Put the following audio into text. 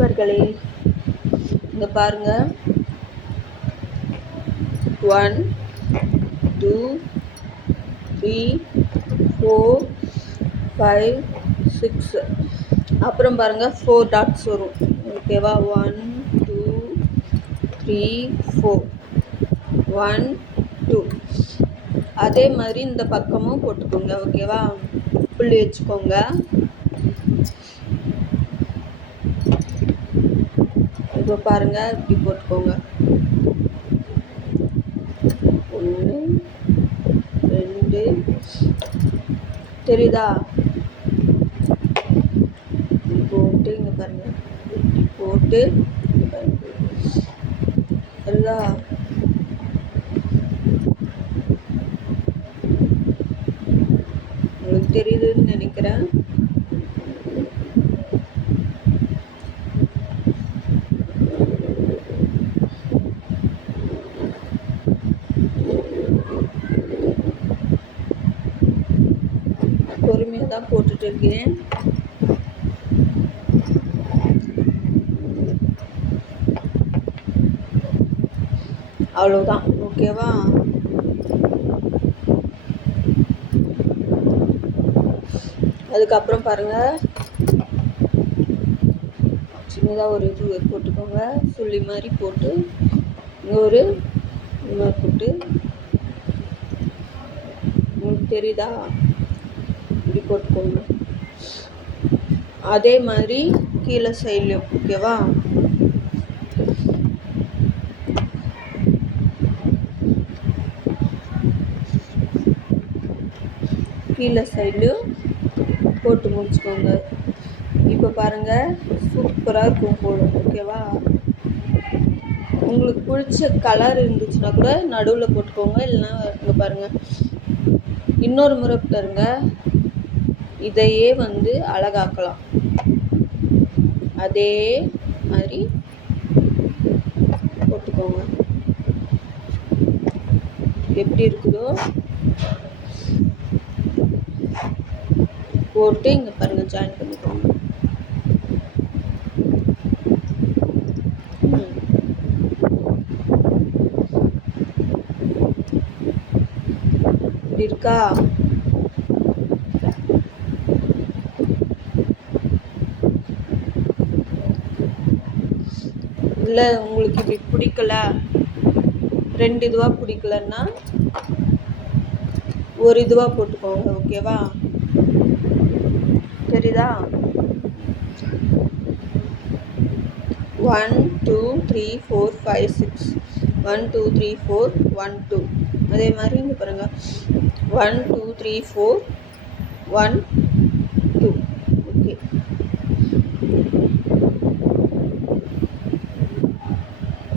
நண்பர்களே, இங்க பாருங்க. 1 2 3 4 5 6. அப்புறம் பாருங்க 4 டாட்ஸ் வரும். ஓகேவா? 1 2 3 4 1 2. அதே மாதிரி இந்த பக்கமும் போட்டுக்கோங்க. ஓகேவா? புள்ளி வச்சுக்கோங்க. இப்போ பாருங்க, இப்படி போட்டுக்கோங்க. 1 2 தெரியுதா? இப்படி போட்டு இங்க பாருங்க, இப்படி போட்டு தெரியுதா? உங்களுக்கு தெரியுதுன்னு நினைக்கிறேன். பொறுமையாக தான் போட்டுட்டு இருக்கேன். அவ்வளோதான். ஓகேவா? அதுக்கப்புறம் பாருங்க, சின்னதாக ஒரு இது போட்டுக்கோங்க. சுள்ளி மாதிரி போட்டு இங்கே ஒரு இது மாதிரி போட்டு, உங்களுக்கு தெரியுதா? இப்படி போட்டுக்கோங்க. அதே மாதிரி கீழே சைட்லையும். ஓகேவா? கீழே சைட்லையும் போட்டு முடிச்சுக்கோங்க. இப்போ பாருங்க, சூப்பராக இருக்கும் போடும். ஓகேவா? உங்களுக்கு பிடிச்ச கலர் இருந்துச்சுன்னா கூட நடுவில் போட்டுக்கோங்க. இல்லைன்னா இங்கே பாருங்கள், இன்னொரு முறை பாருங்க, இதையே வந்து அழகாக்கலாம். அதே மாதிரி போட்டுக்கோங்க. எப்படி இருக்குதோ போட்டு இங்கே பாருங்க, ஜாயின் பண்ணிக்கோங்க. இப்படி இருக்கா? இல்லை உங்களுக்கு இப்படி பிடிக்கல, 2 இதுவாக பிடிக்கலன்னா ஒரு இதுவாக போட்டுக்கோங்க. ஓகேவா? தெரியுதா? 1 2 3 4 5 6. 1 2 3 4 1 2. அதே மாதிரி இங்கே பாருங்க, 1 2 3 4 1 2. ஓகே,